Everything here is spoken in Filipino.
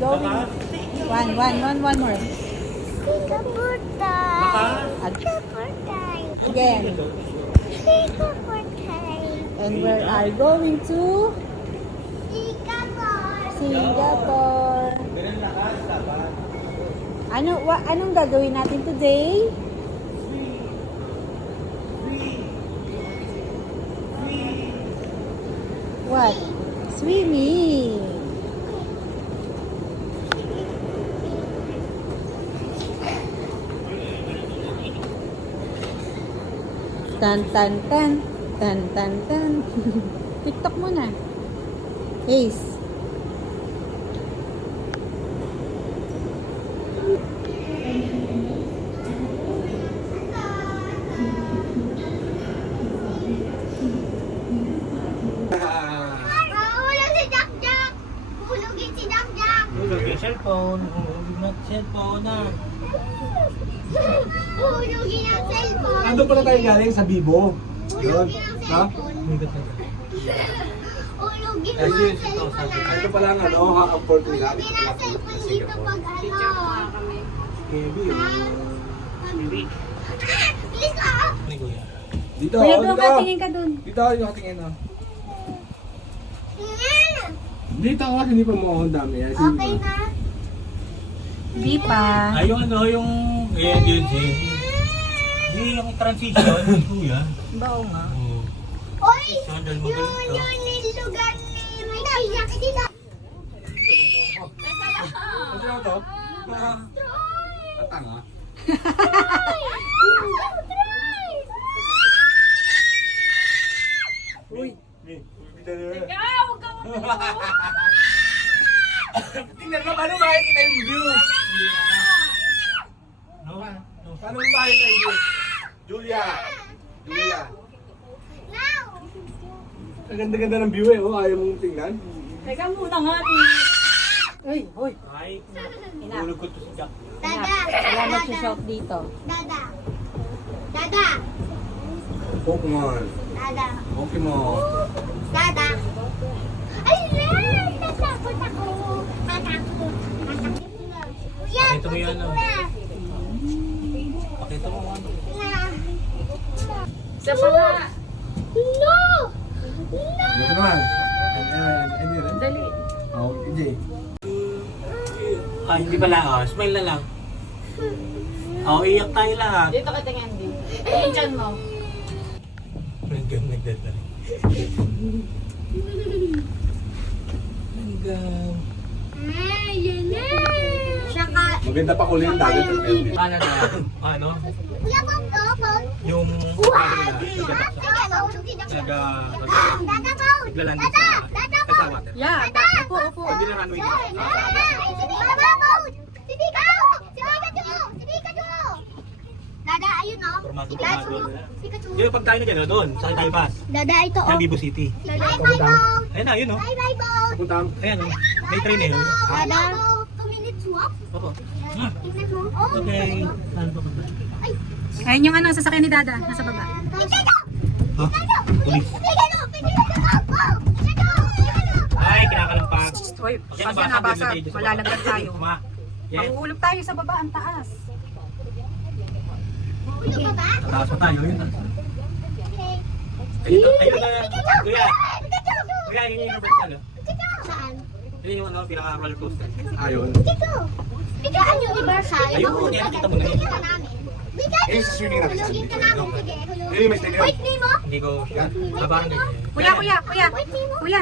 going. One more. Again. And we are going to Singapore. Anong gagawin natin today? What? Swimming. Tan tan tan tan tan tan. TikTok muna. Ace. Cellphone, hulugin na cellphone na. Hulugin ang cellphone. Ando pala tayo galing sa Bibo. Yun. Ha? Hulugin ang cellphone. Ito pala ang ano, ang port nila. Hulugin ang cellphone dito pag ano. Kevin. Bilis ka! Ni Kuya. Dito, Kuya, dito. doon ka, tingin ka doon. Dito, yung katingin na. Yan! Dito ako kasi hindi pa mo ang dami. Okay na? Di pa. Ay, yung ano, yung... Ayan, yun, yung transition, Kuya. Bao nga. Oo. Oy! Sandal mo Yun ganito. yung lugar ni Maya. Dito! Ano na to? Ang tanga. Uy! Ikaw, huwag kang Tingnan mo, paano makikita yung view? No? No. Paano makikita yung view? Julia! Julia! Now! Ang ganda-ganda ng view eh, oh. Ayaw mong tingnan. Teka muna nga. Uy, hoy. Ay, Ina. hulog ko to si Jack. Dada! Wala Dada! mag-shout dito. Dada! Dada! Pokemon. Dada! Pokemon. Dada! Ay, lang! Tatakot ako! Tatakot! Tatakot! Kuya! Pakita mo yan, oh. Kuya! Pakita mo ano. Sa pala. No! No! Dito naman. Hindi rin. Dali. Oh, EJ. Ah, hindi pala, oh. Smile na lang. Oh, iyak tayo lahat. Dito ka tingin, di. Pinsan mo. Hanggang nagdadali. Hanggang... Yan na! Saka... Maganda pa kulay yung dagat ng Kevin. Ano na? Ano? Kuya, bong ko, bong! Yung... Wow! Naga... Dada, bong! Naglalanding Dada! sa... Dada, Sa bong! water. Yeah, Dada! upo, upo. Hindi na runway. Dada, bong! Si Pikachu! Si Pikachu! Si Pikachu! Dada, ayun o. Formado, Pikachu! formado. Pikachu! Yung pag tayo na dyan, doon. Sakay tayo bus. Dada, ito o. Sa Bibo City. Bye, bye, bong! Ayun na, yun oh. Bye, bye, bong! Puntang. Ayan oh. May train eh. Oh. Dada! 2 minutes walk? Opo. Tignan mo. Oh, Okay. Saan pa ba? Ay! Ayun yung ano, sasakyan ni Dada. Nasa baba. Pikachu! Ha? Pulis. Pikachu! Pikachu! Oh! Pikachu! Pikachu! Ay, kinakalampag. Uy, Okay, pag nabasa, nabasa, dito sa malalaglag baba. tayo. Ma. Yes. Mahuhulog tayo sa baba, ang taas. Ulo ka ba? Taas pa tayo. Yun. Okay. Ayun na. Kuya. Pikachu! Kuya, yun yung universal. Oh. Pikachu! Saan? Yun yung ano, pinaka-roller coaster. Ayun. Pikachu! Pikachu ang universal. Ayun, yan, kita mo na yun. Hulugin ka namin. Pikachu! Eh, sa swimming natin. Hulugin ka namin. Sige, hulugin. Ayun, may stadium. Wait, Nemo! Hindi ko... Parang ganyan. Kuya, kuya, kuya. Wait, Nemo! Kuya,